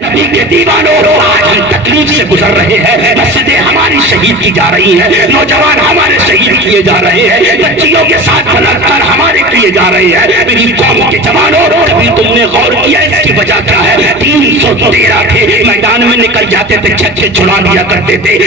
نبی کے دیوانوں آج ہم تکلیف سے گزر رہے ہیں، مسجدیں ہماری شہید کی جا رہی ہیں، نوجوان ہمارے شہید کیے جا رہے ہیں، بچیوں کے ساتھ بلاکار ہمارے کیے جا رہے ہیں۔ میری قوم کے جوانوں کبھی تم نے غور کیا اس کی وجہ کیا ہے؟ 313 تھے میدان میں نکل جاتے تھے چھکے چھڑا دیا کرتے تھے،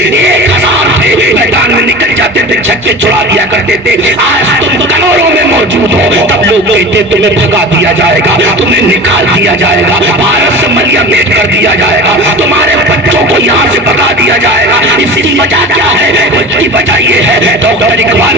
1000 تھے میدان میں نکل جاتے تھے چھکے چھڑا دیا کرتے تھے۔ آج تم کروڑوں میں موجود ہو، تب لوگ کہتے تمہیں بھگا دیا جائے گا، تمہیں نکال دیا جائے گا، بھارت سے ملیہ میٹ کر دیا جائے گا، تمہارے بچوں کو یہاں سے بھگا دیا جائے گا۔ اس کی وجہ کیا ہے؟ اس کی وجہ یہ ہے ڈاکٹر اقبال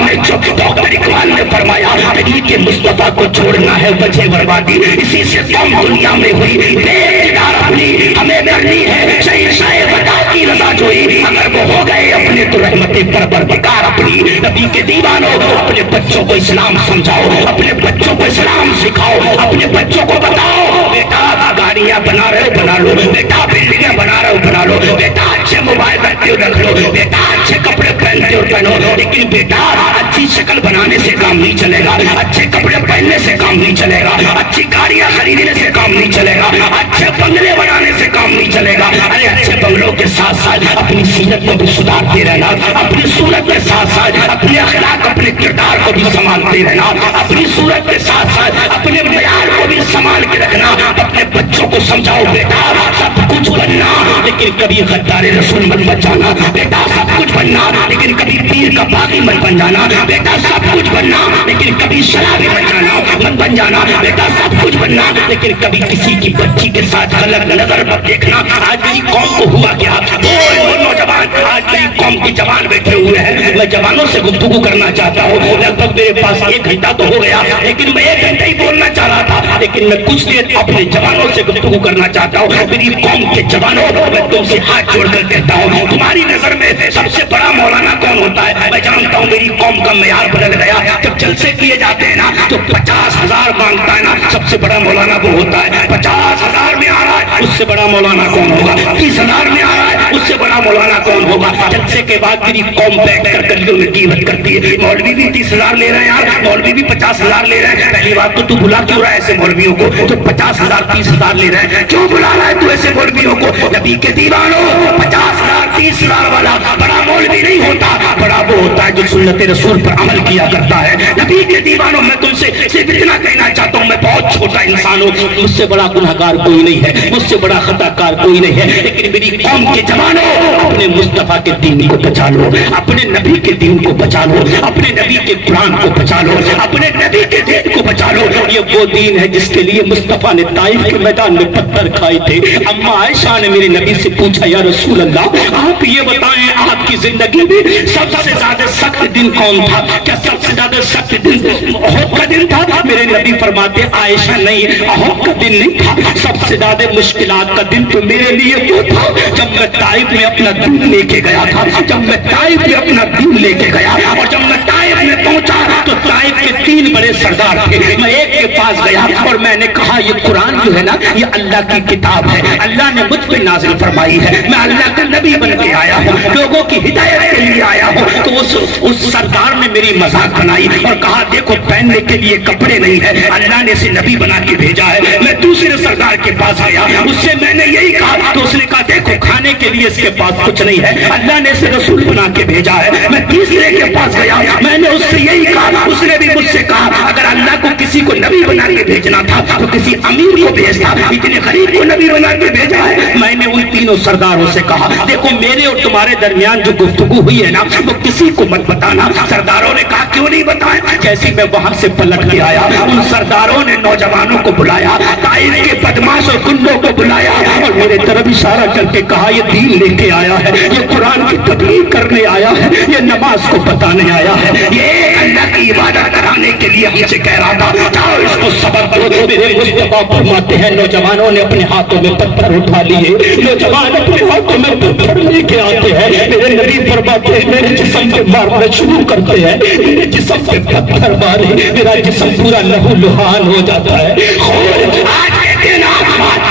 نے فرمایا نبی کے مصطفیٰ کو چھوڑنا ہے وجہ بربادی، اسی سے قوم دنیا میں ہوئی بے اقتدار اپنی ہمیں کرنی ہے شہنشاہ وطن کی رضا جوئی، اگر وہ ہو گئے اپنے تو رحمت پروردگار اپنی۔ نبی کے دیوانوں اپنے بچوں کو اسلام سمجھاؤ، اپنے بچوں کو اسلام سکھاؤ، اپنے بچوں کو بتاؤ بیٹا گاڑیاں بنا رہے ہو بنا لو، بیٹا بلڈنگیں بنا رہے ہو بنا لو، بیٹا اچھے موبائل رکھتے ہو رکھ لو، بیٹا اچھے کپڑے پہنتے ہو پہنو، لیکن بیٹا اچھی شکل بنانے سے کام نہیں چلے گا، اچھے کپڑے پہننے سے کام نہیں چلے گا، اچھی گاڑیاں خریدنے سے کام نہیں چلے گا، اچھے بنگلے بنانے سے کام نہیں چلے گا۔ ارے اچھے بنگلوں کے ساتھ ساتھ اپنی سیرت کو بھی سدھارتے رہنا، اپنی صورت کے ساتھ ساتھ اپنے اخلاق اپنے کردار کو بھی سنبھالتے رہنا، اپنی صورت کے ساتھ ساتھ اپنے معیار کو بھی سنبھال کے رکھنا۔ اپنے بچوں کو سمجھاؤ بیٹا سب کچھ بننا لیکن کبھی غدار رسول مت بن جانا، بیٹا سب کچھ بننا لیکن کبھی پیر کا باغی مت بن جانا، بیٹا سب کچھ بننا لیکن کبھی شرابی مت بن جانا، بیٹا سب کچھ بننا لیکن کبھی کسی کی بچی کے ساتھ غلط نظر مت دیکھنا۔ آج میری قوم کو ہوا کیا؟ وہ نوجوان آج میری قوم کے جوان بیٹھے ہوئے ہیں، میں جوانوں سے گفتگو کرنا چاہتا ہوں، لگ بھگ میرے پاس 1 گھنٹہ تو ہو گیا لیکن میں 1 گھنٹہ ہی بولنا چاہ رہا تھا، لیکن میں کچھ دیر اپنے جوانوں سے گفتگو کرنا چاہتا ہوں۔ میری قوم کے جوانوں میں تم سے ہاتھ جوڑ کر کہتا ہوں تمہاری نظر میں سب سے بڑا مولانا کون ہوتا ہے؟ میں جانتا ہوں میری قوم کا معیار بدل گیا، جب جلسے کیے جاتے ہیں نا تو 50,000 مانگتا ہے نا، سب سے بڑا مولانا وہ ہوتا ہے۔ 50,000 میں آ رہا ہے اس سے بڑا مولانا کون ہوگا؟ 30,000 میں آ رہا ہے اس سے بڑا مولانا کون ہوگا؟ جلسے کے بعد میری قوم بیٹھ کر گلیوں میں غیبت کرتی ہے، مولوی بھی 30,000 لے رہے ہیں یار، مولوی بھی 50,000 لے رہے ہیں۔ پہلی بات تو بلا کیوں رہا ہے ایسے مولویوں کو جو 50,000 30,000 لے رہے ہیں؟ کیوں بلا رہا ہے تو ایسے مولویوں کو؟ نبی کے دیوانوں 50,000 30,000 والا بڑا مولوی نہیں ہوتا، بڑا وہ ہوتا ہے جو سنت رسول پر عمل کیا کرتا ہے۔ نبی کے دیوانوں میں تم سے صرف اتنا کہنا چاہتا ہوں میں بہت چھوٹا انسان ہوں، مجھ سے بڑا گناہگار کوئی نہیں ہے، مجھ سے بڑا خطا کار کوئی نہیں ہے، لیکن میری قوم کے جوانوں اپنے مصطفیٰ کے دین کو بچا لو، اپنے نبی کے دین کو بچا لو، اپنے نبی کے قرآن کو بچا لو، اپنے نبی کے دین کو بچا لو۔ یہ وہ دین ہے جس کے لیے مصطفیٰ نے طائف کے میدان میں پتھر کھائے تھے۔ اما عائشہ نے میرے نبی سے پوچھا یا رسول اللہ آپ یہ بتائیں آپ کی زندگی میں سب سے زیادہ سخت دن کون تھا؟ کیا سب سے زیادہ سخت دن احد کا دن تھا؟ میرے نبی فرماتے عائشہ نہیں، احد کا دن نہیں تھا، سب سے زیادہ مشکلات کا دن تو میرے لیے وہ تھا جب میں طائف میں اپنا دین لے کے گیا تھا، جب میں طائف میں اپنا دین لے کے گیا اور جب میں طائف میں پہنچا تو طائف کے 3 بڑے سردار تھے، میں ایک کے پاس گیا اور میں نے کہا یہ قرآن جو ہے نا یہ اللہ کی کتاب ہے، اللہ نے مجھ پہ نازل فرمائی ہے، میں اللہ کا نبی بن کے آیا ہوں، لوگوں کی ہدایت کے لیے آیا ہوں۔ تو اس سردار نے میری مذاق بنائی اور کہا دیکھو پہننے کے لیے کپڑے نہیں ہے، اللہ نے اسے نبی بنا کے بھیجا ہے۔ میں دوسرے سردار کے پاس گیا، اس سے میں نے یہی کہا تو اس نے کہا دیکھو کھانے کے لیے اس کے پاس کچھ نہیں ہے، اللہ نے اسے رسول بنا کے بھیجا ہے۔ میں تیسرے کے پاس گیا، میں نے اس سے یہی کہا، اس نے بھی مجھ سے کہا اگر اللہ کو کسی کو نبی بنا کے بھیجنا تھا تو کسی امیر کو بھیجتا، اتنے غریب کو نبی بنا کے بھیجا ہے۔ میں نے ان تینوں سرداروں سے کہا دیکھو میرے اور تمہارے درمیان جو گفتگو ہوئی ہے نا وہ کسی کو مت بتانا۔ سرداروں نے کہا کیوں نہیں بتائیں؟ جیسے میں وہاں سے پلٹ کے آیا ان سرداروں نے نوجوانوں کو بلایا، طائف کے بدماش اور گنڈوں کو بلایا اور میرے طرف اشارہ کر کے کہا یہ دین لے کے آیا ہے، یہ قرآن کی تبلیغ کرنے آیا ہے، یہ نماز کو بتانے آیا ہے، یہ اللہ کی عبادت کرانے کے لیے ہم سے کہہ رہا تھا جاؤ اس کو سبق دو۔ میرے مصطفیٰ فرماتے ہیں نوجوانوں نے اپنے ہاتھوں میں پتھر اٹھا لیے، نوجوان اپنے ہاتھوں میں پتھر لے کے آتے ہیں، میرے نبی فرماتے ہیں میرے جسم پہ مارنا شروع کرتے ہیں، میرے جسم پہ پتھر مارے میرا جسم پورا لہو لہان ہو جاتا ہے۔ آج کے دن آج